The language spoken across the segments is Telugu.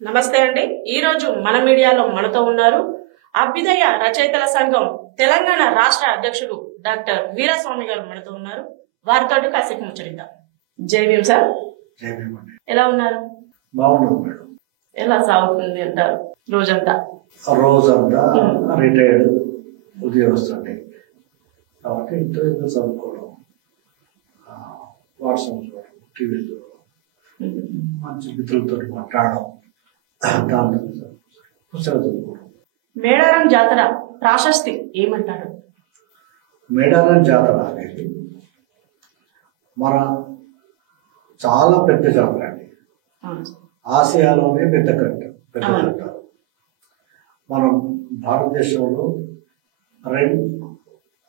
నమస్తే అండి. ఈ రోజు మన మీడియాలో మనతో ఉన్నారు అభ్యుదయ రచయితల సంఘం తెలంగాణ రాష్ట్ర అధ్యక్షుడు డాక్టర్ వీరస్వామి గారు మనతో ఉన్నారు. వారితో కాసేపు ముచ్చరిద్దాం. జై భీమ్ సార్. ఎలా ఉన్నారు? బాగున్నాం మేడం. ఎలా సాగుతుంది అంటారు రోజంతా? రోజంతా రిటైర్డ్ ఉద్యోగస్తుండే కాబట్టి ఇంట్లో ఏదో చదువుకోవడం, వాట్సాప్ చూడడం, టీవీ చూడడం, మంచి మిత్రులతో మాట్లాడడం, దాంతో పుస్తకాలు చదువుకోవడం. మేడారం జాతర ప్రాశస్తి ఏమంటారు? మేడారం జాతర అనేది మన చాలా పెద్ద జాతర అండి. ఆసియాలోనే పెద్ద కట్ట. మనం భారతదేశంలో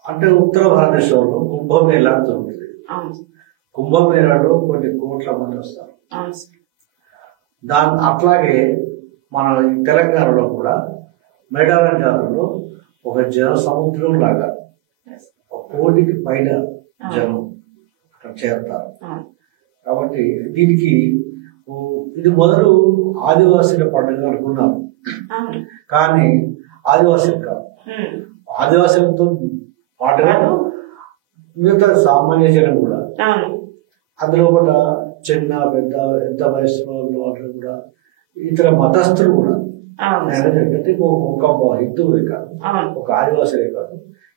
అంటే ఉత్తర భారతదేశంలో కుంభమేళా జరుగుతుంది. కుంభమేళాలో కొన్ని కోట్ల మంది వస్తారు. అట్లాగే మన తెలంగాణలో కూడా మేడారం జాతరలో ఒక జన సముద్రం లాగా 1 కోటికి పైన జనం అక్కడ చేరుతారు. కాబట్టి దీనికి ఇది మొదలు ఆదివాసీల పండుగ అనుకున్నారు, కానీ ఆదివాసీలు కాదు. ఆదివాసీలతో పాటుగా మిగతా సామాన్య జనం కూడా, అందులో కూడా చిన్న పెద్ద ఎంత వయసులో వాళ్ళు కూడా, ఇతర మతస్థులు కూడా, ఏంటంటే ఒక హిందువులే కాదు, ఒక ఆదివాసీలే కాదు,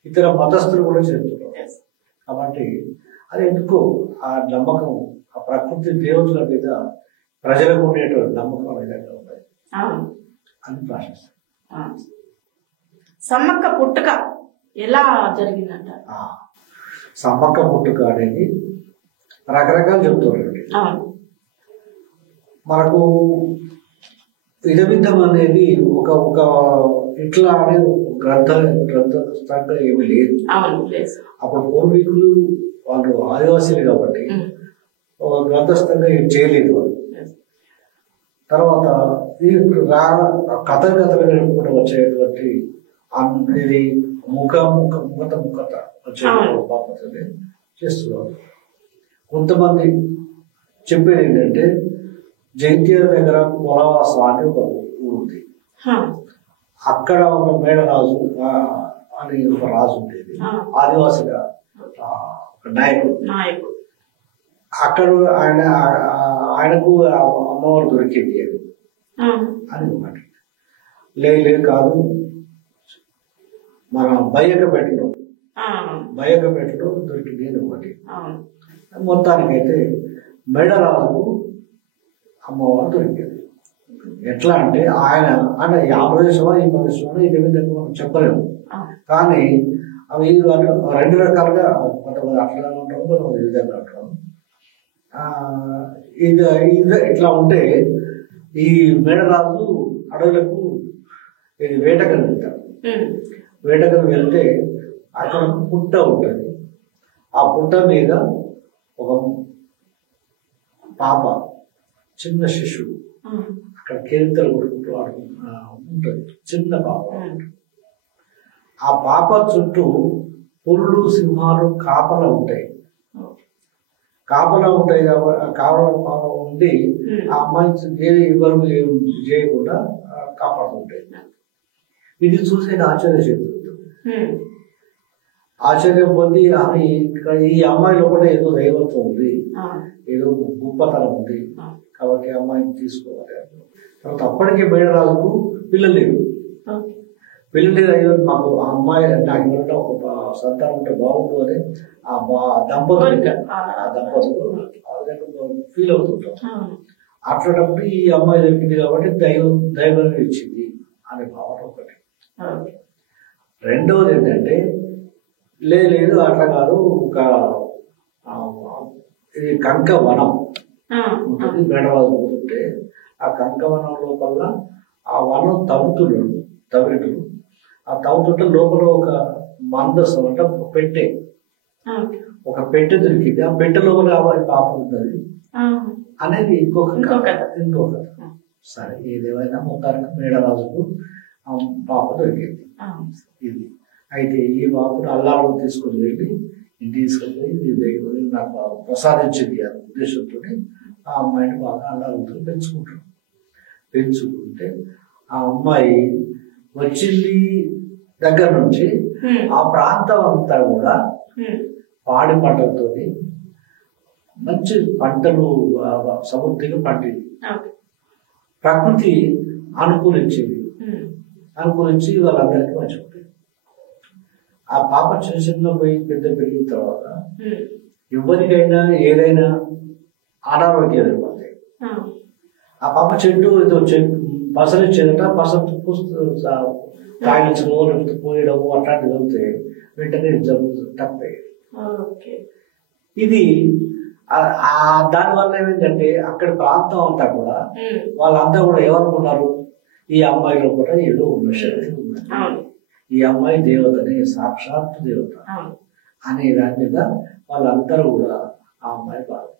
ఇతర మతస్థులు కూడా చేరుతున్నారు. కాబట్టి అది ఎందుకు ఆ నమ్మకం, ఆ ప్రకృతి దేవతల మీద ప్రజలకు ఉండేటువంటి నమ్మకం విధంగా ఉంటాయి అని భాషిస్తాం. సమ్మక్క పుట్టుక ఎలా జరిగిందంట? సమ్మక్క పుట్టుక అనేది రకరకాలు చెప్తారండి. మనకు ఇదమిద్దం అనేది ఒక ఒక ఇట్లా అనే గ్రంథస్థంగా ఏమి లేదు. అప్పుడు పూర్వీకులు వాళ్ళు ఆదివాసీలు కాబట్టి గ్రంథస్థంగా ఏం చేయలేదు వాళ్ళు. తర్వాత ఈ కథలు కూడా వచ్చేటువంటి ఇది ముఖత వచ్చే బాపతని చేస్తున్నారు. కొంతమంది చెప్పేది ఏంటంటే జైత్యాల దగ్గర పొలవాస అని ఒక ఊరు ఉంది. అక్కడ ఒక మేడరాజు అని ఒక రాజు ఉండేది, ఆదివాసిగా ఒక నాయకుడు. అక్కడ ఆయనకు అమ్మవారు దొరికింది అని ఒకటి. లేదు కాదు, మన బయ్యకపేటలో దొరికింది అని ఒకటి. మొత్తానికైతే మేడరాజుకు అమ్మవారు దొరికింది. ఎట్లా అంటే ఆయన అంటే ఆ ప్రదేశమా ఈ ప్రదేశమా ఇది విధంగా మనం చెప్పలేము, కానీ అవి 2 రకాలుగా కొంతమంది అట్లా ఉంటారు, కొంతమంది ఈ విధంగా అంటారు. ఇది ఇట్లా ఉంటే ఈ మేడరాజు అడవులకు వేటకని వెళ్తారు. వేటకని వెళ్తే అక్కడ పుట్ట ఉంటుంది. ఆ పుట్ట మీద ఒక పాప, చిన్న శిశువు అక్కడ కేంద్ర కొడుకుంటూ ఉంటుంది. చిన్న పాప. ఆ పాప చుట్టూ పురులు, సింహాలు కాపలా ఉంటాయి. కాపలా ఉండి ఆ అమ్మాయి ఎవరు చేయకుండా కాపాడుతుంటాయి. ఇది చూసే ఆశ్చర్యం పొంది ఈ అమ్మాయి లోపల ఏదో దైవత్వం ఉంది, ఏదో గొప్పతనం ఉంది, కాబట్టి అమ్మాయిని తీసుకోవాలి. తర్వాత అప్పటికే మేడరాజుకు పిల్లలు లేరు. మాకు ఆ అమ్మాయి నాకు ఏమంటే ఒక సంతానం ఉంటే బాగుండు అని ఆ దంపతులు ఫీల్ అవుతుంటాం. అట్లాంటప్పుడు ఈ అమ్మాయి దొరికింది కాబట్టి దైవం ఇచ్చింది అనే భావన ఒకటి. రెండవది ఏంటంటే లేదు అట్లా కాదు, ఒక ఇది కంకవనం ఉంటుంది. మేడరాజు పోతుంటే ఆ కంకవనం లోపల ఆ వనం తవ్విండు. ఆ తవ్వుతుంటే లోపల ఒక మందసం అంటే ఒక పెట్టె దొరికింది. ఆ పెట్టె లోపల పాప ఉంటుంది అనేది ఇంకొక కథ. సరే, ఏదేమైనా మొత్తానికి మేడరాజుకు పాప దొరికింది. ఇది అయితే ఈ పాపను అల్లారు తీసుకుని వెళ్ళి ఇంటికి తీసుకెళ్ళి నాకు ప్రసాదించింది అనే ఉద్దేశంతో ఆ అమ్మాయిని బాగా అల్లారు పెంచుకుంటాడు. పెంచుకుంటే ఆ అమ్మాయి వచ్చింది దగ్గర నుంచి ఆ ప్రాంతం అంతా కూడా పాడి పంటలతో మంచి పంటలు సమృద్ధిగా పండింది. ప్రకృతి అనుకూలించింది. అనుకూలించి వాళ్ళందరికీ మంచిగా ఉంటుంది. ఆ పాప చిన్న చిన్న పోయి పెద్ద పెరిగిన తర్వాత ఎవరికైనా ఏదైనా అనారోగ్యం ఎదుర్కొంటాయి. ఆ పాప చెట్టు ఏదో పసలు ఇచ్చేదట, పసలు తాగించడము లేకపోతే పోయడము అట్లాంటివి జరిగితే వెంటనే జబ్బు తప్పేది. ఇది దానివల్ల ఏమైందంటే అక్కడ ప్రాంతం అంతా కూడా వాళ్ళంతా కూడా ఏమనుకున్నారు, ఈ అమ్మాయిలో కూడా ఏదో ఉన్న శక్తి ఉన్నది, ఈ అమ్మాయి దేవతని, సాక్షాత్ దేవత అనే దాని మీద వాళ్ళందరూ కూడా ఆ అమ్మాయి బాగా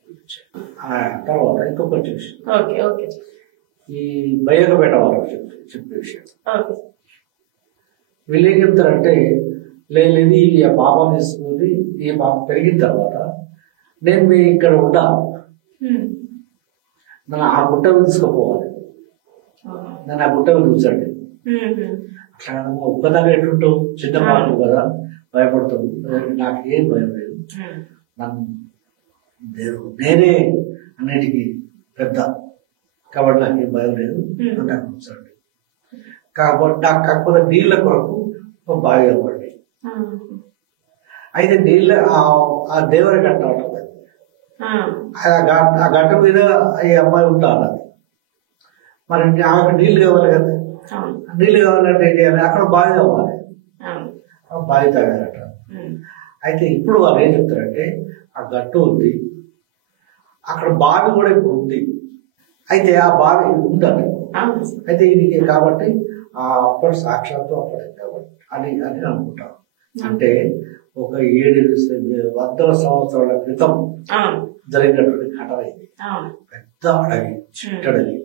తర్వాత ఇంకొకటి చేసి ఈ బయ్యకపేట వాళ్ళకి చెప్పే విషయం వీళ్ళు ఏం చెప్తారంటే, లేదు ఈ పాపం తీసుకుని ఈ పాప పెరిగిన తర్వాత నేను మీ ఇక్కడ ఉండా, నన్ను ఆ గుట్ట తీసుకుపోవాలి, నన్ను ఆ గుట్ట ఉంచండి. అట్లా ఒక్కదాన్ని ఎట్లుంటావు, చిన్న పాపం కదా, భయపడతావు, నాకేం భయం లేదు, నన్ను నేనే అన్నిటికీ పెద్ద కాబట్టి నాకేం భయం లేదు, నాకు ఉంచండి. కాబట్టి నాకు కాకపోతే నీళ్ళ కొరకు ఒక బావి ఇవ్వండి. అయితే నీళ్ళ ఆ దేవరి గట్ట ఉంటుంది, ఆ గట్ట మీద ఈ అమ్మాయి ఉంటాను. మరి ఆమెకు నీళ్ళు కావాలి కదా, నీళ్ళు కావాలంటే ఏం చేయాలి, అక్కడ బావి కావాలి, బావి తాగారట. అయితే ఇప్పుడు వాళ్ళు ఏం చెప్తారంటే, ఆ గట్టు ఉంది, అక్కడ బావి కూడా ఇప్పుడు ఉంది, అయితే ఆ బావి ఉండాలి. అయితే ఇది కాబట్టి అప్పటి సాక్షాత్తు అప్పటి కాబట్టి అని అని అనుకుంటారు. అంటే ఒక 700 సంవత్సరాల క్రితం జరిగినటువంటి ఘటన ఇది. పెద్ద అడవి, చిట్టడవి,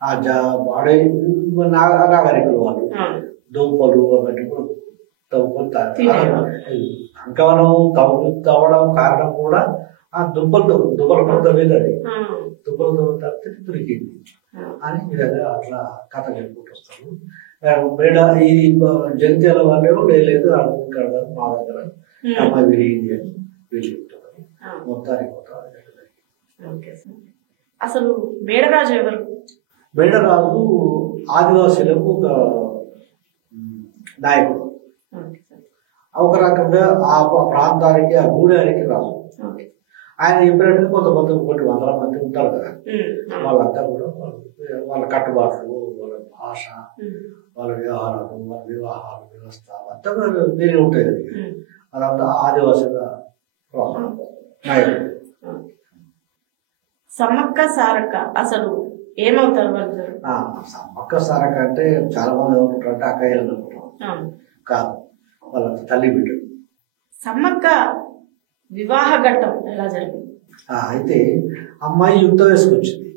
ఆ నాగరికులు వాళ్ళు దుంపలు అవన్నీ కూడా అంకవనం తవ్వడం కారణం కూడా ఆ దుబ్బల కొత్త మీద అది దుబ్బలతో దొరికింది అని విధంగా అట్లా కథ చెప్పుకుంటూ వస్తారు. బయట ఈ జంత్యాల వాళ్ళేమో లేదు అడుగుతారు మా దగ్గర అమ్మాయి విరిగింది అని వీళ్ళు చెప్తున్నారు. మొత్తానికి అసలు మేడరాజు ఎవరు? మేడరాజు ఆదివాసీలకు ఒక నాయకుడు, ఒక రకంగా ఆ ప్రాంతానికి ఆ గూడానికి రాజు. ఆయన చెప్పినట్టు కొన్ని వందల మంది ఉంటారు కదా, వాళ్ళంతా కూడా వాళ్ళ కట్టుబాట్లు, వాళ్ళ భాష, వాళ్ళ వ్యవహారాలు, వాళ్ళ వివాహాలు, వ్యవస్థ అంతా వేరే ఉంటాయి. అదంతా ఆదివాసీగా నాయకుడు. సమ్మక్క సారక్క అసలు ఏమవుతారు వాళ్ళు? సమ్మక్క సారక్క అంటే చాలా మంది ఏమంటారంటే అక్కయ్యలు అనుకుంటాం, కాదు, వాళ్ళ తల్లి బిడ్డ. సమ్మక్క వివాహ ఘట్టం ఎలా జరిగింది? అయితే అమ్మాయి యుక్త వేసుకొచ్చింది.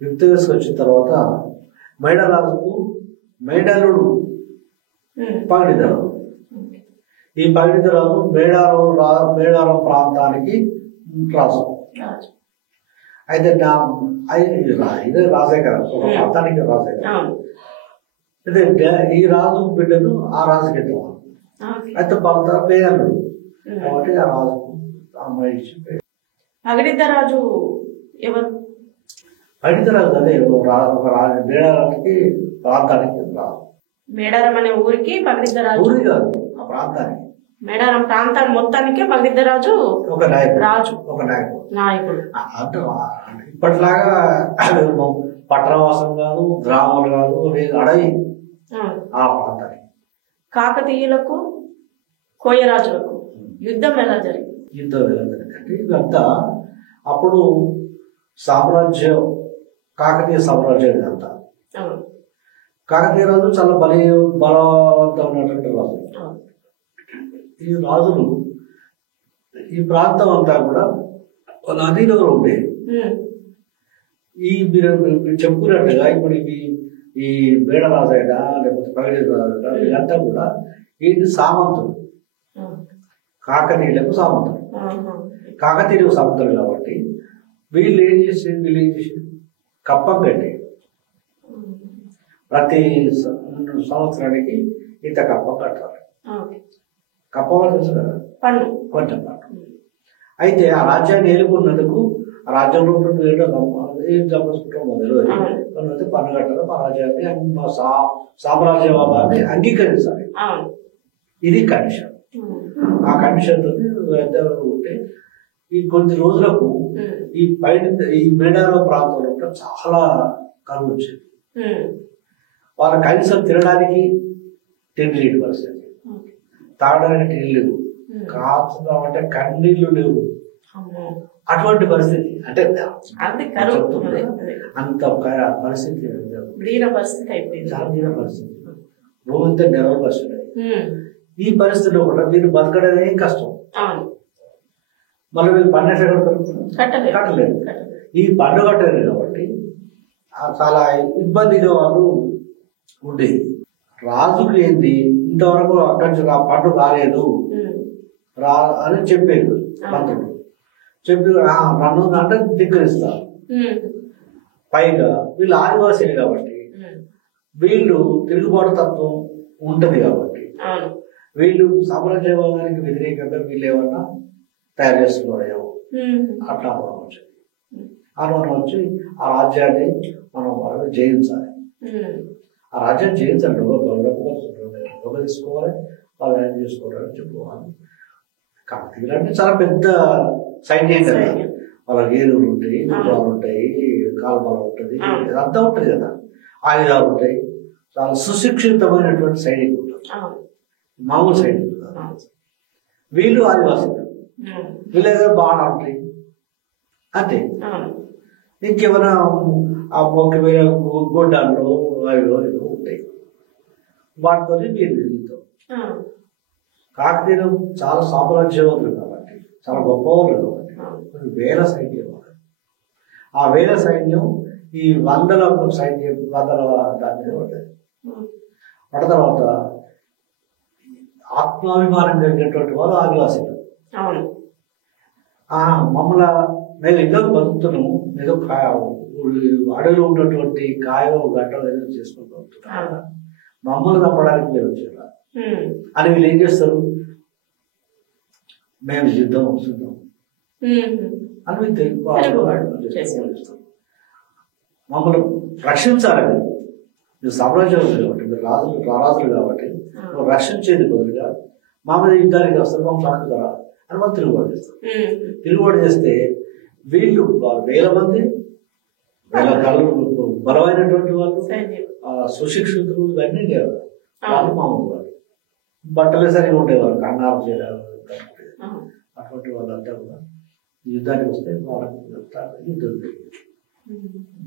యుక్త వేసుకొచ్చిన తర్వాత మైడరాజుకు మైడలుడు పగడిదరాజు. ఈ పగడిదరాజు మేడారం ప్రాంతానికి రాజు. అయితే ఇదే రాజే కదా, ఒక ప్రాంతానికి రాజే కదా. అయితే ఈ రాజు బిడ్డను ఆ రాజుకి ఎత్తవాలి. అయితే భర్త పేదలుడు కాబట్టి ఆ రాజు అమ్మాయి ఇచ్చి పగడిద్దరాజు ఎవరు? పగడిద్దరాజు అదే ఒక మేడారానికి ప్రాంతానికి రాజు. మేడారం అనే ఊరికి పగడిద్దరాజు, ఊరి కాదు ఆ ప్రాంతానికి, మేడారం ప్రాంతాన్ని మొత్తానికి పగడిద్దరాజు ఒక నాయకుడు, రాజు ఒక నాయకుడు. అంటే ఇప్పటిలాగా పట్టణవాసం కాదు, గ్రామాలు కాదు, అడవి ఆ ప్రాంతానికి. కాకతీయులకు కోయరాజులకు యుద్ధం ఎలా జరిగింది? యుద్ధం ఎలా జరిగిందంటే ఇదంతా అప్పుడు సామ్రాజ్యం, కాకతీయ సామ్రాజ్యం ఇదంతా. కాకతీయ రాజు చాలా బలవంతమైనటువంటి రాజు. ఈ రాజులు ఈ ప్రాంతం అంతా కూడా నదిలో ఉండేది. ఈ మీరు చెప్పుకున్నట్టుగా ఇప్పుడు ఈ మేడరాజు అయినా లేకపోతే పగడిరాజు వీళ్ళంతా కూడా ఇది సామంతులు, కాకతీయులకు సామంతులు. కాకతీయులకు సామంతులు కాబట్టి వీళ్ళు ఏం చేసి కప్పం కట్టి ప్రతి సంవత్సరానికి ఇంత కప్ప కట్టాలి. ఓకే. కప్ప వాళ్ళు తెలుసు కదా, పన్ను. కొంచెం పన్ను. అయితే ఆ రాజ్యాన్ని ఏలుకున్నందుకు ఆ రాజ్యంలో ఏం సంపాదించుకుంటాం మొదలు అయితే పన్ను కట్టాలి, మా రాజ్యాన్ని మా సామ్రాజ్యవాదాన్ని అంగీకరించాలి. ఇది కండిషన్. ఆ కండిషన్ ఉంటే ఈ కొద్ది రోజులకు ఈ పైన ఈ మేడారం ప్రాంతంలో చాలా కరువు వచ్చింది. వాళ్ళ కనీసం తినడానికి తిండి లేని పరిస్థితి, తాగడానికి నీళ్ళు లేవు, కాచుదామంటే కన్నీళ్లు లేవు. అటువంటి పరిస్థితి అంటే అంత పరిస్థితి, చాలా దీన పరిస్థితి, రోజంతా నెలవ పరిస్థితి. ఈ పరిస్థితిలో కూడా మీరు బతకడమే కష్టం. మళ్ళీ వీళ్ళు పన్ను కట్టలేదు. ఈ పన్ను కట్టలేదు కాబట్టి చాలా ఇబ్బందిగా వాళ్ళు ఉండేది. రాజుకు ఏంది ఇంతవరకు అక్కడి నుంచి పన్ను రాలేదు అని చెప్పేది మంత్రులు. చెప్పి నన్ను అంటే ధిక్కరిస్తారు. పైగా వీళ్ళు ఆదివాసీలు కాబట్టి వీళ్ళు తిరుగుబాటు తత్వం ఉంటది కాబట్టి వీళ్ళు సామ్రాజ్యవాదానికి వ్యతిరేకంగా వీళ్ళు ఏమన్నా తయారు చేస్తున్నాడేమో అట్లా అనుమానం వచ్చింది. అనుమానం వచ్చి ఆ రాజ్యాన్ని మనం వాళ్ళని జయించాలి. ఆ రాజ్యాన్ని జయించాలి, డబ్బు తీసుకోవాలి, వాళ్ళు ఏం చేసుకోవాలని చెప్పుకోవాలి. కాకతీయులు అంటే చాలా పెద్ద సైన్యం కదా, వాళ్ళ ఏనుగులు ఉంటాయి, గుర్రాలు ఉంటాయి, కాల్బలం ఉంటుంది, ఇదంతా ఉంటుంది కదా, ఆయుధాలు ఉంటాయి. చాలా సుశిక్షితమైనటువంటి సైనికులు ఉంటారు, మామూలు సైనికులు కాదు. వీళ్ళు ఆదివాసులు, వీళ్ళ దగ్గర బాగా ఉంటాయి అంతే. ఇంకేమైనా ఆ మొక్క మీద గొడ్డాలు అవి ఏదో ఉంటాయి, వాటితో వీళ్ళు తిరుగుతాం. కాకతీయులు చాలా సామ్రాజ్యవంతులు కాబట్టి, చాలా గొప్పవాళ్ళు కాబట్టి వేల సైన్యం. ఆ వేల సైన్యం ఈ వందల సైన్యం దాని మీద పడ్డాయి. పడ్డ తర్వాత ఆత్మాభిమానం కలిగినటువంటి వాళ్ళు ఆదివాసీలు. మమ్మల్ని మేము ఏదో బతుకుతున్నాము, ఏదో అడవిలో ఉన్నటువంటి కాయో గట్టలు ఏదో చేసుకుంటూ బతుకుతున్నాం, మమ్మల్ని తప్పడానికి మీరు వచ్చారు అని వీళ్ళు ఏం చేస్తారు, మేము యుద్ధం అని తెలుగు మమ్మల్ని రక్షించాలని. మీరు సామ్రాజ్యం కాబట్టి, మీరు రాజులు కాబట్టి రక్షించేది బదులుగా మా మీద యుద్ధానికి వస్తారు, మమ్మల్ని చంపుతారా అని మనం తిరుగుబాటు చేస్తాం. తిరుగుబాటు చేస్తే వీళ్ళు వేల మంది, వేల కళ్ళు బలమైనటువంటి వాళ్ళు, సుశిక్షితులు, ఇవన్నీ ఉండేవారు. వాళ్ళు మామూలు వాళ్ళు, బట్టలే సరిగా ఉండేవారు, కన్నాలు చేయడం. అటువంటి వాళ్ళంతా కూడా యుద్ధానికి వస్తే వాళ్ళకి యుద్ధం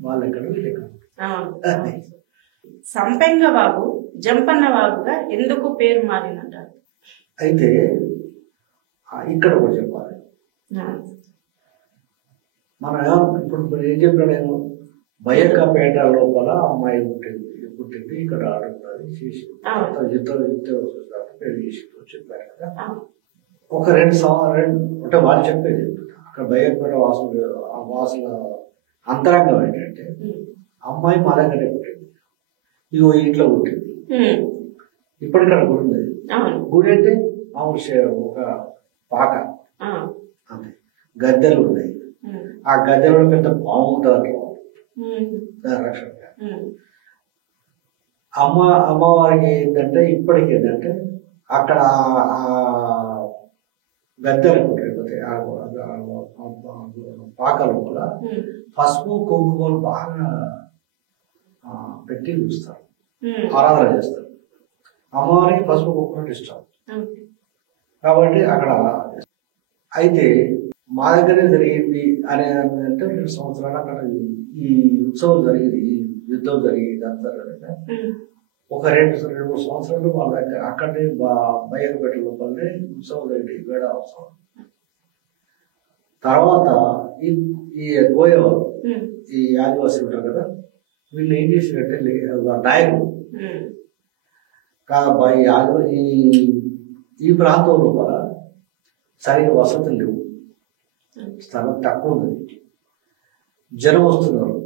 వాళ్ళు ఎక్కడ వీళ్ళు ఎక్కడ. సంపెంగ వాగు జంపన్న వాగుగా ఎందుకు పేరు మారిందంటారు? అయితే ఇక్కడ కూడా చెప్పాలి. మనం ఇప్పుడు ఏం చెప్పాను నేను, బయ్యక్కపేట లోపల అమ్మాయి పుట్టింది, ఇక్కడ ఆడుతుంది చేసి పెళ్లి చేసి చెప్పారు కదా. ఒక రెండు అంటే వాళ్ళు చెప్పేది అక్కడ బయ్యక్కపేట వాసుల అంతరంగం ఏంటంటే, అమ్మాయి మా దగ్గరే పుట్టింది, ఇగో ఇంట్లో పుట్టింది. ఇప్పటిక్కడ గుడి ఉంది. గుడి అంటే మామూలు ఒక పాక అంతే, గద్దెలు ఉన్నాయి. ఆ గద్దెలో పెద్ద పాము ఉంటుంది రక్షణ. అమ్మవారికి ఏంటంటే ఇప్పటికి ఏంటంటే అక్కడ గద్దెలకు పాకల కూడా పసుపు కుంకుమలు బాగా పెట్టి చూస్తారు, ఆరాధన చేస్తారు. అమ్మవారికి పసుపు కుంకుమ ఇష్టం కాబట్టి అక్కడ. అయితే మా దగ్గరే జరిగింది అని అంటే 2 సంవత్సరాలు అక్కడ ఈ ఉత్సవం జరిగింది, ఈ యుద్ధం జరిగింది అంతా. ఒక 2-3 సంవత్సరాలు వాళ్ళ దగ్గర అక్కడే బయ్యక్కపేట లోపలనే ఉత్సవం జరిగింది, వేడ ఉత్సవం. తర్వాత ఈ గోయవారు, ఈ ఆదివాసీలు ఉంటారు కదా, వీళ్ళు ఏం చేసినట్టే నాయకులు ఈ ప్రాంతం లోపల సరిగ్గా వసతులు లేవు, స్థలం తక్కువ ఉంది, జనం వస్తున్నారు,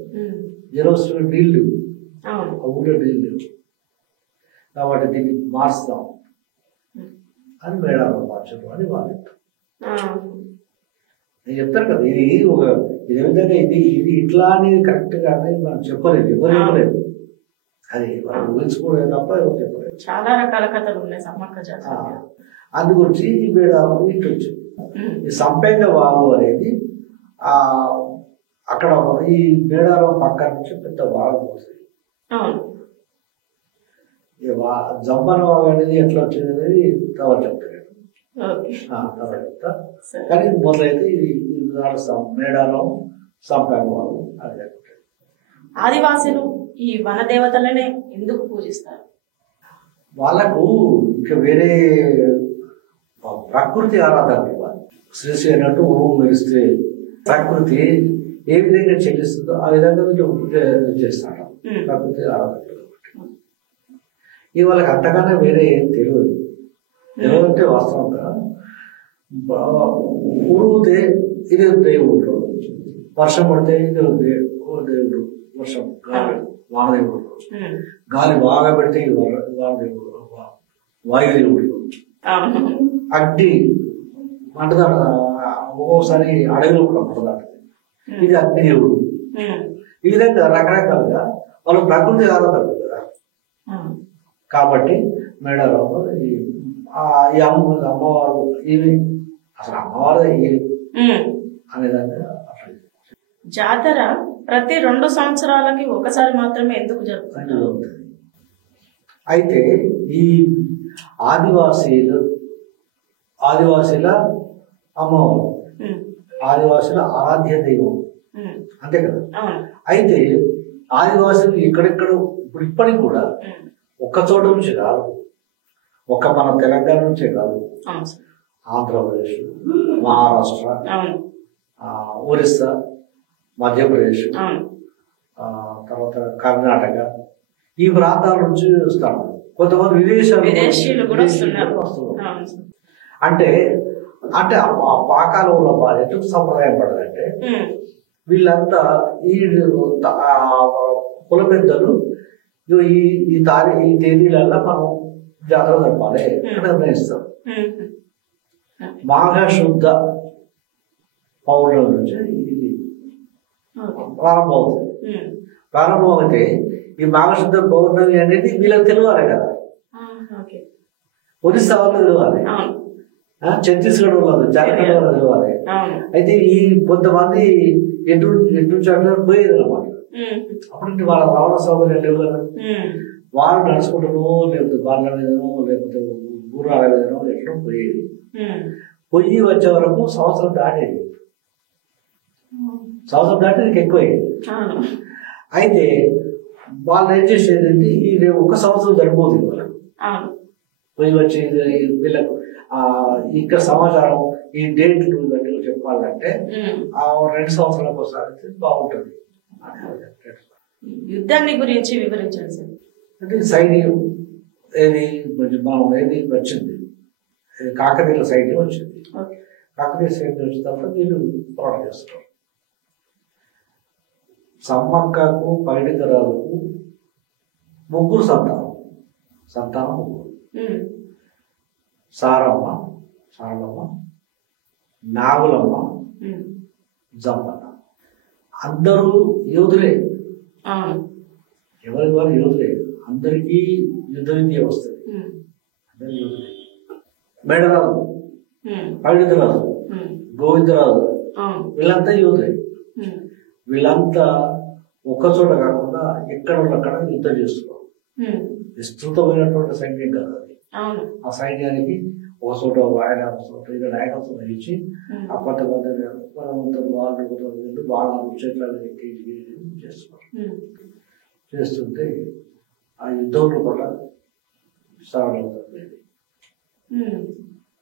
నీళ్ళు అవును. ఆ ఊళ్ళో నీళ్ళు లేవు కాబట్టి దీన్ని మార్చుదాం అని మేడారం మార్చడం అని వాళ్ళు నేను చెప్తాను కదా, ఇది ఒక ఇదే విధంగా ఇది ఇది ఇట్లా అనేది కరెక్ట్ గా అనేది మనం చెప్పలేదు, ఎవరు చెప్పలేదు, అది మనం ఊహించుకోవడం తప్ప ఎవరు చెప్పలేదు. చాలా రకాల కథలు ఉన్నాయి సమ్మక్క జాతర. అందు గురించి ఈ మేడారం ఇట్లా వచ్చింది. ఈ సంపెంగ వాగు అనేది ఆ అక్కడ ఈ మేడారం పక్క నుంచి పెద్ద వాగు వస్తుంది. జంపన వాగు అనేది ఎట్లా వచ్చింది అనేది తర్వాత చెప్తాను, తర్వాత చెప్తా. కానీ మొదలైతే ఇది మేడారం సంపెంగ వాగు అది. ఆదివాసులు ఈ వన దేవతలనే ఎందుకు పూజిస్తారు? వాళ్ళకు ఇంకా వేరే ప్రకృతి ఆరాధన ఇవ్వాలి. శ్రీశ్రీ అన్నట్టు ఊరు మెరిస్తే ప్రకృతి ఏ విధంగా చెల్లిస్తుందో ఆ విధంగా పూజ చేస్తాడు ప్రకృతి ఆరాధన. ఈ వాళ్ళకి అంతకన్నా వేరే ఏం తెలియదు. ఎవరంటే వాస్తవంగా ఉరువుతే ఇది దేవుడు, వర్షం పడితే ఇది దేవుడు, వర్షం గాలి వానదేవుడు, గాలి బాగా పెడితే ఇది వానదేవుడు, వాయుదేవుడు, అగ్ని మంటదాడు, ఒక్కోసారి అడవిలో కూడా మంటదాడు, ఇది అగ్నిదేవుడు. ఈ విధంగా రకరకాలుగా వాళ్ళు ప్రకృతి ఆరాధన కదా. కాబట్టి మేడారంలో ఈ అమ్మవారు ఇవి అసలు అమ్మవారు ఇవి అనేదాన్ని. జాతర ప్రతి 2 సంవత్సరాలకి ఒకసారి మాత్రమే ఎందుకు జరుగుతుంది? అయితే ఈ ఆదివాసీల అమ్మవారు, ఆదివాసీల ఆరాధ్య దైవం, అంతే కదా. అయితే ఆదివాసులు ఎక్కడెక్కడ ఇప్పటికి కూడా ఒక్క చోట నుంచి కాదు, ఒక్క మన తెలంగాణ నుంచే కాదు, ఆంధ్రప్రదేశ్, మహారాష్ట్ర, ఒరిస్సా, మధ్యప్రదేశ్, తర్వాత కర్ణాటక, ఈ ప్రాంతాల నుంచి వస్తారు. కొంతమంది విదేశీయులు కూడా వస్తున్నారు. అంటే అంటే ఆ పాకాలంలో ఎందుకు సంప్రదాయం పడదంటే వీళ్ళంతా ఈ కుల పెద్దలు ఈ తేదీలలో మనం జాతర జరపాలి అని నిర్ణయిస్తాం. మాఘ శుద్ధ పౌర్ణమి నుంచి ఇది ప్రారంభమవుతుంది. ప్రారంభమైతే ఈ మాఘశుద్ధ పౌర్ణమి అనేది వీళ్ళకి తెలియాలి కదా, ఒరిస్సా వాళ్ళు తెలియాలి, ఛత్తీస్గఢ్ వాళ్ళు, జార్ఖండ్ వాళ్ళు తెలియాలి. అయితే ఈ కొంతమంది ఎటు పోయేది అనమాట. అప్పుడు వాళ్ళ రవాణా సౌకర్యం లేవు కదా, వాళ్ళు నడుచుకుంటానో లేకపోతే వాళ్ళ మీదనో లేకపోతే గుర్రాల మీదనో ఎట్లా పోయేది. పొయ్యి వచ్చే వరకు సంవత్సరం దాటేది, సంవత్సరం దాటేది ఎక్కువయ్యేది. అయితే వాళ్ళు ఏం చేసేది ఈ ఒక సంవత్సరం సరిపోదు వాళ్ళకు. పొయ్యి వచ్చి వీళ్ళకు ఇక్కడ సమాచారం ఈ డేట్లు బట్టి చెప్పాలంటే 2 సంవత్సరాలకు ఒకసారి బాగుంటుంది. యుద్ధాన్ని గురించి వివరించండి సార్. అంటే సైన్యం ఏది మనం ఏది వచ్చింది, కాకతీయుల సైన్యం వచ్చింది. కాకతీయ సైన్యం వచ్చిన తర్వాత వీళ్ళు పోరాటం చేస్తారు. సమ్మక్కకు పైడితరాలకు 3 సంతానం 3: సారమ్మ, నాగులమ్మ, జంపన్న. అందరూ యోధులే, ఎవరికి వారు యోధులే, అందరికీ యుద్ధ విద్య వస్తుంది. అందరూ యోధులే. మేడరాజు, పైడితరాజు, గోవిందరాజు, వీళ్ళంతా యోధులే. వీళ్ళంతా ఒక్కచోట కాకుండా ఎక్కడ యుద్ధం చేస్తున్నారు. విస్తృతమైనటువంటి సైన్యం కాదు అది. ఆ సైన్యానికి ఒక చోట ఆయన ఇక్కడ నాయకత్వం వహించి ఆ కొంతమంది వాళ్ళు చేతులు చేస్తున్నారు. చేస్తుంటే ఆ యుద్ధంలో కూడా సాగడం జరిగేది.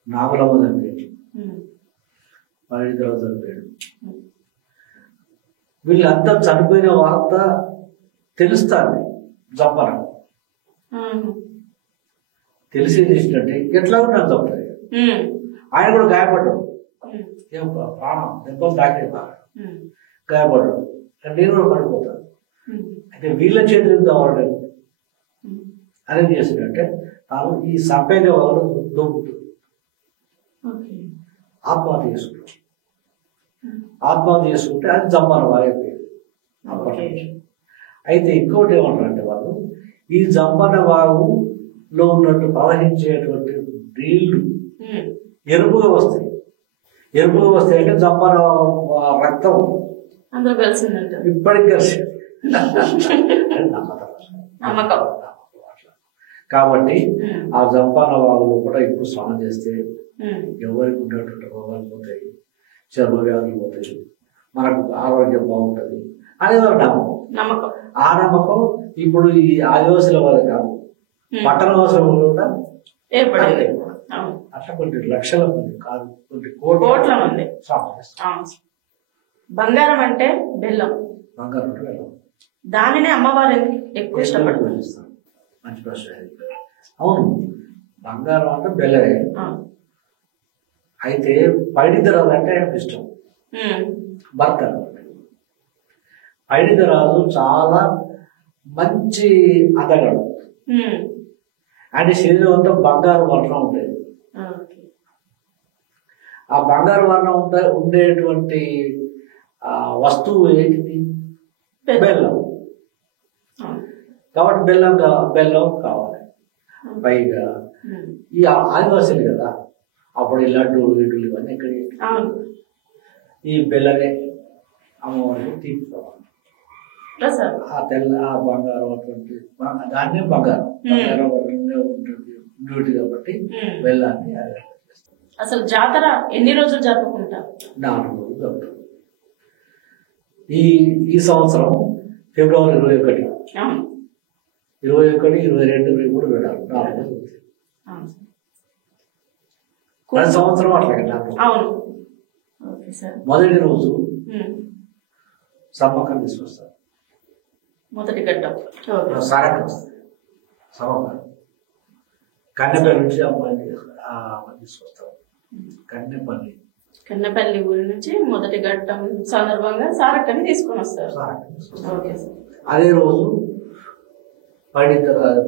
నాగులమ్మ చనిపోయాడు, పైడితరాజు చనిపోయాడు. వీళ్ళంతా చనిపోయిన వార్త తెలుస్తుంది జంపన. తెలిసి చేసినట్టే ఎట్లా నాకు చంపుతాయి. ఆయన కూడా గాయపడ్డాడు, ప్రాణం దెబ్బలు తాకే గాయపడ్డాడు. నేను కూడా పడిపోతాను. అయితే వీళ్ళ చేతులు కావాలని అదేం చేసిందంటే తాను ఈ సంపేద వాళ్ళు దొబ్బుతుంది, ఆత్మహత్య చేసుకుంటారు. ఆత్మహత్య చేసుకుంటే అది జంపాన వాగైపోయింది. అయితే ఇంకోటి ఏమంటారంటే వాళ్ళు ఈ జంపన వాగులో ఉన్నట్టు ప్రవహించేటువంటి నీళ్లు ఎరుపుగా వస్తాయి. ఎరుపుగా వస్తాయి అంటే జంపన రక్తం అందరూ కలిసిందంట ఇప్పటికి కలిసి నమ్మకం. కాబట్టి ఆ జంపాన వాగులో కూడా ఇప్పుడు స్నానం చేస్తే ఎవరికి ఉన్నటువంటి రోగాలు పోతాయి, చర్మ వ్యాధులు పోతాయి, మనకు ఆరోగ్యం బాగుంటుంది అనేది ఒక నమ్మకం. ఆ నమ్మకం ఇప్పుడు ఈ ఆదివాసుల వారు కాదు, పట్టణవాసుల కూడా ఏర్పడింది. అట్లా కొన్ని లక్షల మంది కాదు, కొన్ని కోట్ల మంది. బంగారం అంటే బెల్లం. బంగారం అంటే బెల్లం. దానినే అమ్మవారు ఎక్కువ ఇష్టపడుతుంది. మంచి ప్రశ్న. అవును, బంగారం అంటే బెల్లమే. అయితే పైడితరాజు అంటే ఆయనకు ఇష్టం, భర్త. పైడితరాజు చాలా మంచి అందగాడు. ఆయన శరీరం అంతా బంగారు వర్ణం ఉండేది. ఆ బంగారు వర్ణం ఉండేటువంటి వస్తువు ఏంటిది? బెల్లం. కాబట్టి బెల్లం కావాలి. పైగా ఈ ఆదివాసీలు కదా, అప్పుడు ఈ లడ్డు ఇడ్లు ఇవన్నీ ఇక్కడ ఈ బెల్లనే అమ్మవారికి తీసుకోవాలి. ఆ తెల్ల ఆ బంగారం అటువంటి దాన్నే బంగారం ఉంటుంది కాబట్టి బెల్లాన్ని అసలు జాతర ఎన్ని రోజులు జరుపుకుంటారు? 4 రోజులు జరుపుతారు. ఈ సంవత్సరం ఫిబ్రవరి 21, 22, 23 వెళ్ళాలి. 4 రోజులు. ప్రతి సంవత్సరం అట్లాగే. మొదటి రోజు సమ్మకం తీసుకొస్తారు. మొదటి ఘట్టం సారకం సమ్మకం. కన్నెపల్లి నుంచి అమ్మాయిని తీసుకొస్తారు. కన్నెపల్లి ఊరి నుంచి మొదటి ఘట్టం సందర్భంగా సారక్కని తీసుకొని వస్తారు. అదే రోజు పైడితరాజు.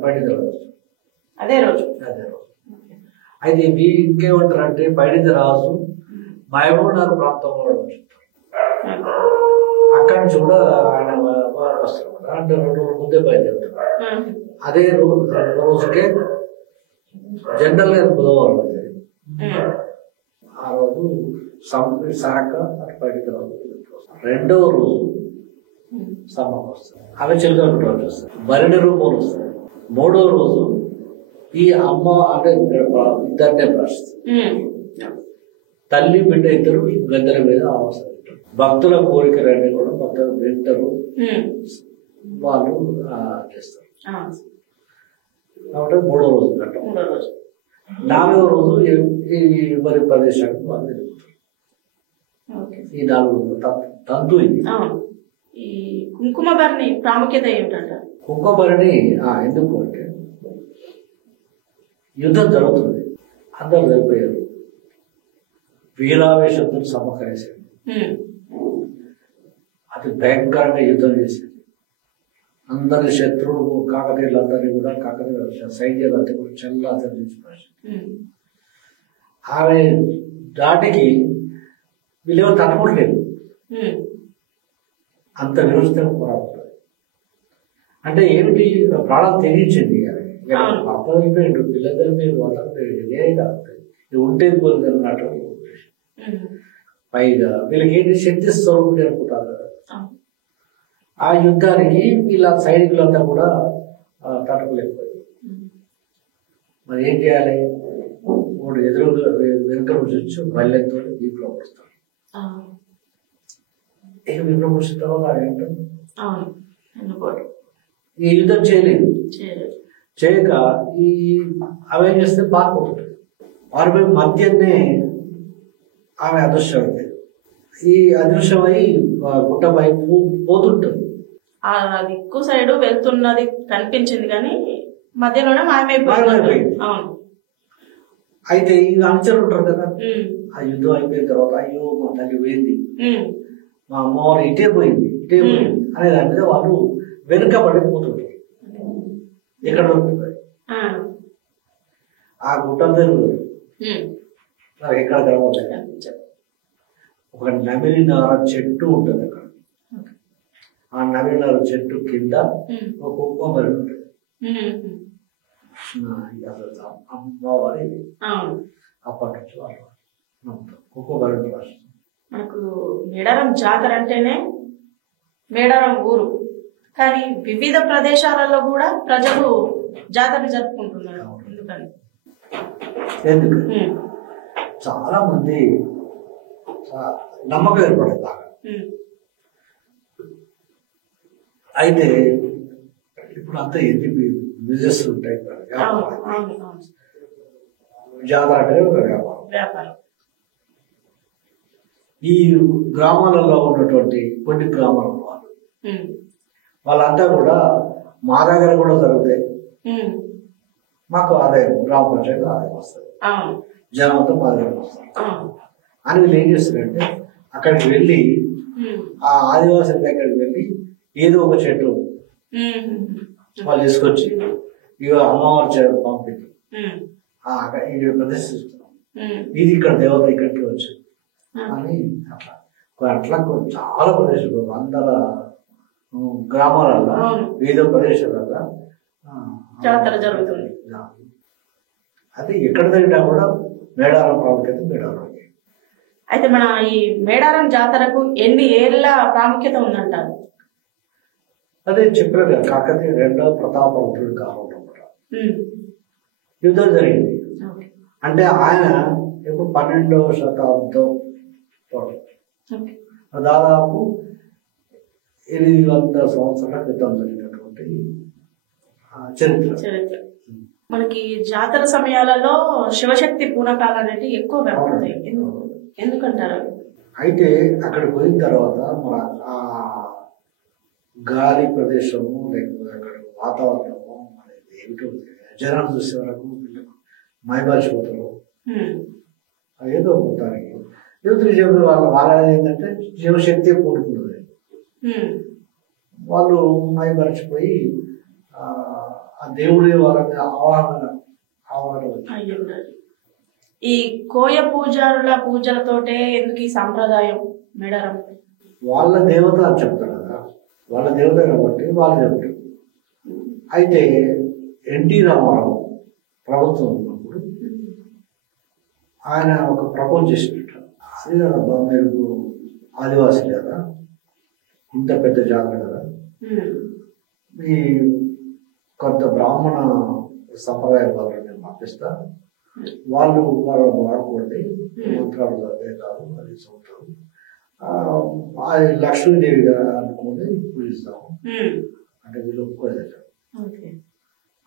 అదే రోజు. అయితే ఇంకేమంటారు అంటే పైడితరాజు మహబూబ్నగర్ ప్రాంతం వాడు అక్కడి నుంచి కూడా ఆయన వస్తారు. అంటే 2 రోజుల ముందే బయలుదేరుతారు. అదే రోజుకే జనరల్ గా బుధవారం అవుతుంది. ఆ రోజు సారక్క అటు పైడితరాజు. 2వ రోజు సమ్మకు వస్తారు. అవి చిలకలు వస్తారు. బరిని రూపంలో వస్తారు. 3వ రోజు ఈ అమ్మ అంటే ఇద్దరినే పరిస్థితి. తల్లి బిడ్డ ఇద్దరు గద్దెల మీద అవసరం. భక్తుల కోరికలన్నీ కూడా భక్తులు వింటారు, వాళ్ళు చేస్తారు. కాబట్టి 3వ రోజు ఘట్టం. 4వ రోజు ఈ వరి ప్రదేశానికి వాళ్ళు తిరుగుతారు. ఈ 4 రోజులు తంతు. ఇది ఈ కుంకుమ భరణి ప్రాముఖ్యత ఏమిటంట? కుంకుమ భరణి ఎందుకు అంటే యుద్ధం జరుగుతుంది, అందరూ చనిపోయారు, వీరావేశంతో సమ్మకరేసాడు. అది భయంకరంగా యుద్ధం చేసింది. అందరి శత్రువులు కాకతీయులందరినీ కూడా కాకతీయ సైన్యాలంతా కూడా చల్లాచరించిపోయారు. ఆమె దాటికి వీళ్ళేమో తట్టుకోవట్లేదు, అంత విరుద్ధంగా పోరాడుతుంది. అంటే ఏమిటి, ప్రాణం తెగించింది. అర్థం అయిపోయిండు, పిల్లలు మీరు ఇదే కాదు, ఉంటేది పోలేదు అన్నట్టు. పైగా వీళ్ళకి ఏంటి శక్తి స్వరూపుడు అనుకుంటారు కదా. ఆ యుద్ధానికి వీళ్ళ సైనికులంతా కూడా తట్టుకోలేకపోయారు. మరి ఏం చేయాలి? 3 ఎదురుగా వెనుక నుంచి బల్లెంతో వీపులో వస్తారు. ఇక వీపులో వచ్చిన తర్వాత ఏంటంటే ఈ యుద్ధం చేయలేదు. చేయక అవేం చేస్తే పారిపోతుంది. పారిపోయి మధ్యనే ఆమె అదృశ్యమైంది. ఈ అదృశ్యమై గుట్టపై పోతుంటుంది. ఆ దిక్కు సైడ్ వెళ్తున్నది కనిపించింది కానీ మధ్యలోనే మాయమైపోయింది. అయితే ఈ అనుచరులు ఉంటారు కదా, ఆ యుద్ధం అయిపోయిన తర్వాత అయ్యో మా తల్లి పోయింది, మా అమ్మవారు ఇటే పోయింది అనేది దాని మీద వాళ్ళు వెనుకబడిపోతుంది. ఎక్కడ ఉంటుంది ఆ గుట్టలు తిరుగుతుంది. నాకు ఎక్కడ కనబడలేదు. ఒక నమిలినార చెట్టు ఉంటుంది అక్కడ. ఆ నమిలినార చెట్టు కింద ఒక కొబ్బరి ఉంటుంది. అమ్మవారి అప్పటి నుంచి వాళ్ళు కొబ్బరి రాష్ట్రం. మనకు మేడారం జాతర అంటేనే మేడారం ఊరు, కానీ వివిధ ప్రదేశాలలో కూడా ప్రజలు జాతర జరుపుకుంటున్నారు. ఎందుకు చాలా మంది నమ్మకం ఏర్పడేది బాగా. అయితే ఇప్పుడు అంతా ఎన్ని బిజినెస్ ఉంటాయి. జాతర అంటే ఒక వ్యాపారం. ఈ గ్రామాలలో ఉన్నటువంటి కొన్ని గ్రామాల వాళ్ళు వాళ్ళంతా కూడా మా దగ్గర కూడా జరుగుతాయి, మాకు ఆదాయం గ్రామ పంచాయతీ ఆదాయం వస్తుంది, జనంతో మా దగ్గర వస్తుంది అని వీళ్ళు ఏం చేస్తారంటే అక్కడికి వెళ్ళి ఆ ఆదివాసుల దగ్గరికి వెళ్ళి ఏదో ఒక చెట్టు వాళ్ళు తీసుకొచ్చి ఇక అమ్మవారి చెట్టు పంపించి ఇది ప్రదర్శిస్తున్నాం, ఇది ఇక్కడ దేవత ఇక్కడికి వచ్చి అని అట్లా చాలా ప్రదేశాలు వందల గ్రామాలలో వివిధ ప్రదేశాలలో జాతర జరుగుతుంది. అది ఎక్కడ జరిగినా కూడా మేడారం ప్రాముఖ్యత మేడారం. అయితే మన ఈ మేడారం జాతరకు ఎన్ని ఏళ్ళ ప్రాముఖ్యత ఉందంటారు? అదే చెప్పారు కదా, కాకతీయ రెండవ ప్రతాపరుద్రుడి కాలంలో కూడా యుద్ధం జరిగింది. అంటే ఆయన ఇప్పుడు 12వ శతాబ్దం దాదాపు 800 సంవత్సరాల క్రితం జరిగినటువంటి చరిత్ర. మనకి జాతర సమయాలలో శివశక్తి పూనకాలు అనేవి ఎక్కువ కనపడతాయి. ఎందుకంటారు? అయితే అక్కడికి పోయిన తర్వాత మన ఆ గాలి ప్రదేశము లేకపోతే అక్కడ వాతావరణము అనేది ఏమిటో జనాలు చూసే వరకు వీళ్ళకు మైమరిచిపోతారు. ఏదో మొత్తానికి యువతులు వాళ్ళది ఏంటంటే శివశక్తి కూడుకున్నది. వాళ్ళు మైమరిచిపోయి ఆ దేవుడి వాళ్ళని ఆవాహన ఈ కోయ పూజారుల పూజలతోటే ఎందుకు ఈ సాంప్రదాయం మేడారం? వాళ్ళ దేవత అని చెప్తారు కదా, వాళ్ళ దేవత కాబట్టి వాళ్ళు చెప్తారు. అయితే ఎన్టీ రామారావు ప్రభుత్వం ఉన్నప్పుడు ఆయన ఒక ప్రపోజ్ చేసినట్టు, అది కదబ్బా మీరు ఆదివాసీ కదా, ఇంత పెద్ద జాతర కదా, మీ కొంత బ్రాహ్మణ సంప్రదాయ వాళ్ళని నేను పంపిస్తా, వాళ్ళు వాడుకోండి, మంత్రాలు కాదు అది చదువుతారు, అది లక్ష్మీదేవి అనుకుని పూజిస్తాము అంటే వీళ్ళు ఒప్పుకోలేదు.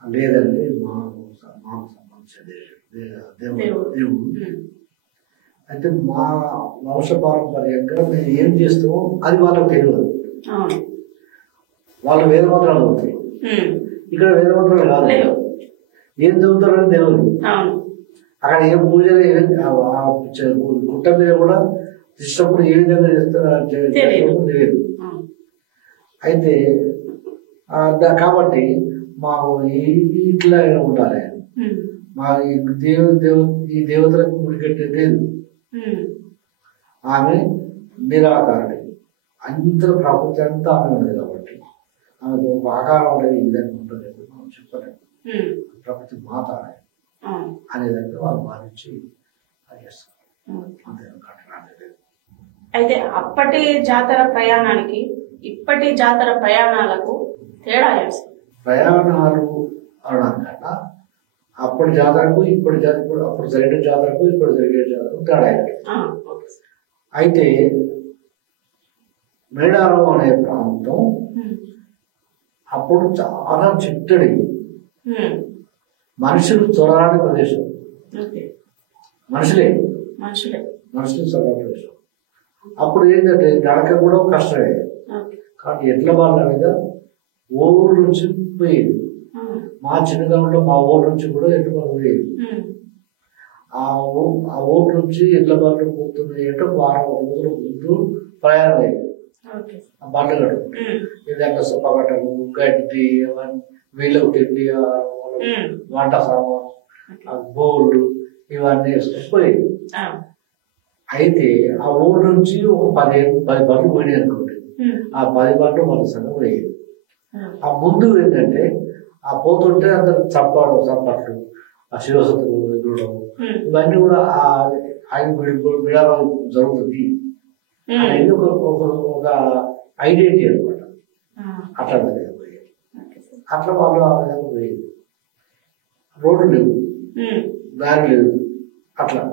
లేదండి మాకు సంబంధించిన దేవుడు. అయితే మా వంశపారంపర్యంగా మేము ఏం చేస్తామో అది వాళ్ళకి తెలియదు. వాళ్ళు వేదమంత్రాలు చదువుతారు, ఇక్కడ వేదమంత్రాలు కాదు, ఏం చదువుతారని తెలియదు. అక్కడ ఏం పూజలు గుట్ట మీద కూడా ఇష్టప్పుడు ఏ విధంగా చేస్తారో తెలియదు. అయితే కాబట్టి మాకు ఇట్లా ఉండాలి, మా ఈ దేవతలకు గుడి కట్టే లేదు. ఆమె నిరాకారుడి, అంత ప్రకృతి అంతా ఆమె ఉండదు కాబట్టి ఆమెకు ఒక ఆకారం అనేది ఈ విధంగా ఉంటుంది మనం చెప్పలేము. ప్రకృతి మాత అనేదాన్ని వాళ్ళు భావించి చేస్తారు. అయితే అప్పటి జాతర ప్రయాణానికి ఇప్పటి జాతర ప్రయాణాలకు తేడా ఏంటి? ప్రయాణాలు అనడం కన్నా అప్పటి జాతరకు ఇప్పటి జాతర, అప్పుడు జరిగే జాతరకు ఇప్పుడు జరిగే జాతరకు తేడా. అయితే మేడారం అనే ప్రాంతం అప్పుడు చాలా చిట్టడి, మనుషులు చొరరాని ప్రదేశం, మనుషులు చొరరాని ప్రదేశం. అప్పుడు ఏంటంటే నడక కూడా కష్టమే, కాబట్టి ఎట్ల వాళ్ళ మీద ఊరు నుంచి పోయేది. మా చిన్నతనంలో మా ఊరు నుంచి కూడా ఎట్ల వాళ్ళు పోయేది. ఆ ఊరు నుంచి ఎట్ల వాళ్ళు పోతున్నాయి అంటే వారం రోజుల ముందు ప్రయాణం అయ్యేది. ఓకే. ఆ బండ్లు కట్టు ఏదైనా సుప్పగట్టలు గడ్డి అవన్నీ వీళ్ళకు తిండి వంట సామాన్ బౌళ్ళు ఇవన్నీ వేసుకొని పోయేది. అయితే ఆ ఊరు నుంచి ఒక 10 బండ్లు పోయినాయి అనుకోండి, ఆ 10 బండ్లు మన సంగం పోయేది. ఆ ముందు ఏంటంటే ఆ పోతుంటే అందరు చప్పట్లు ఆ శివసత్తులు ఎదురడం ఇవన్నీ కూడా ఆయన విడాలు జరుగుతుంది అనేది ఒక ఐడెంటిటీ అనమాట. అట్లా పోయేది. అట్లా వాళ్ళు ఆ విధంగా పోయేది. రోడ్డు లేవు, దారి లేదు. అట్లా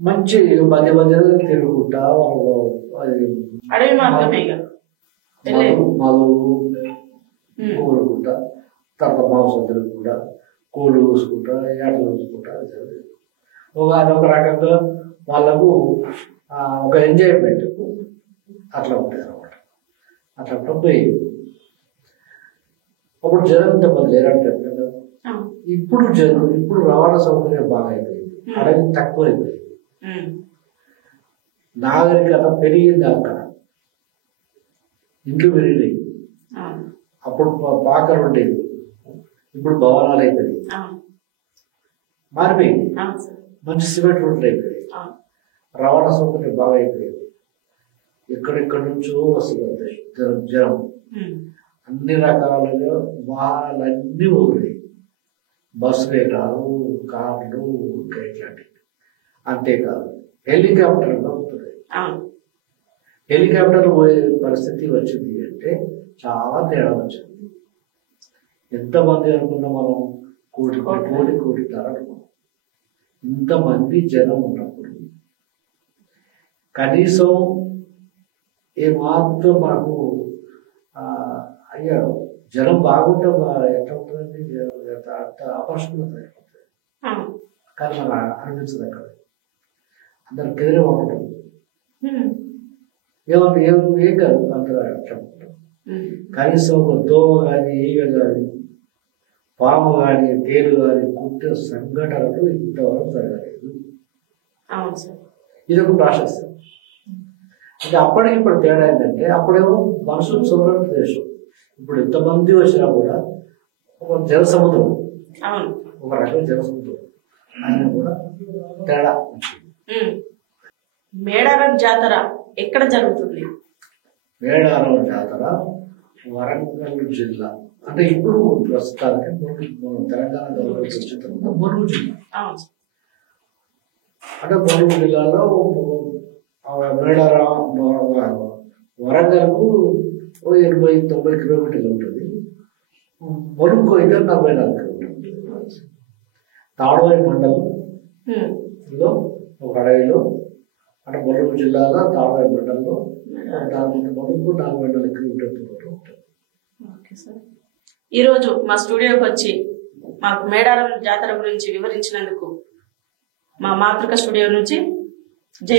మంచి మధ్య మధ్యలో తిరుగుకుంటా వాళ్ళు మధులు కోరుకుంటా తర్వాత మాంసం తిరుగుకుంటా కోళ్ళు చూసుకుంటా ఏటలు చూసుకుంటా అదొక రకంగా వాళ్ళకు ఒక ఎంజాయ్మెంట్ అట్లా ఉంటుంది అనమాట. అట్లా పోయి అప్పుడు జనం ఇంతమంది లేరంటే ఇప్పుడు రవాణా సౌకర్యం బాగా అయిపోయింది, అడవి తక్కువ అయిపోయింది, నాగరికత పెరిగింది. అక్కడ ఇండ్లు పెరిగినాయి. అప్పుడు పాకలు ఉండేది, ఇప్పుడు భవనాలు అయిపోయింది, మారిపోయింది. మంచి సిమెంట్ రోడ్లు అయిపోయాయి, రవాణా సౌకర్యం బాగా అయిపోయింది. ఎక్కడెక్కడి నుంచో వస్తుంది జనం. అన్ని రకాలుగా వాహనాలు అన్నీ వదిలేయి, బస్సులే కాదు, కార్లు ఇంకా ఇట్లాంటివి. అంతేకాదు హెలికాప్టర్ పోతుంది. హెలికాప్టర్ పోయే పరిస్థితి వచ్చింది అంటే చాలా తేడా వచ్చింది. ఎంతమంది అనుకున్నా మనం కోటిన్నర అనుకున్నాం. ఇంతమంది జనం ఉన్నప్పుడు కనీసం ఏమాత్రం మనకు అయ్యా జనం బాగుంటే ఎట్లా ఉంటుందండి, అంత అపరిశుభ్రత అయిపోతుంది. కానీ మన అనిపించదు. అక్కడ అందరు గదిలే ఉంటుంది, ఏం కాదు అందరూ అట్లా ఉంటారు. కనీసం ఒక దోమ కానీ ఈగ కానీ పాము కానీ తేలు కానీ కుట్టే సంఘటనలు ఇంతవరకు జరగలేదు. ఇది ఒక ప్రాసెస్. అంటే అప్పటికి ఇప్పుడు తేడా ఏంటంటే అప్పుడేమో మనుషులు చూడని ప్రదేశం, ఇప్పుడు ఎంతమంది వచ్చినా కూడా ఒక జలసముద్రం, ఒక రకమైన జలసముద్రం ఆయన కూడా తేడా. మేడారం జాతర ఎక్కడ జరుగుతుంది? మేడారం జాతర వరంగల్ జిల్లా, అంటే ఇప్పుడు ప్రస్తుతానికి తెలంగాణ గవర్నమెంట్ వచ్చిన తర్వాత ములుగు జిల్లా. అంటే ములుగు జిల్లాలో మేడారం వరంగల్కు 80-90 కిలోమీటర్లు ఉంటుంది. ములుగుకు అయితే 44 కిలోమీటర్లు. తాడవాయి మండలంలో ఒక అడవిలో, అంటే ములుగు జిల్లాలో తాడవాయి మండలంలో ములుగు 44 కిలోమీటర్లు ఉంటుంది. ఈరోజు మా స్టూడియోకి వచ్చి మాకు మేడారం జాతర గురించి వివరించినందుకు మా మాతృక స్టూడియో నుంచి జై.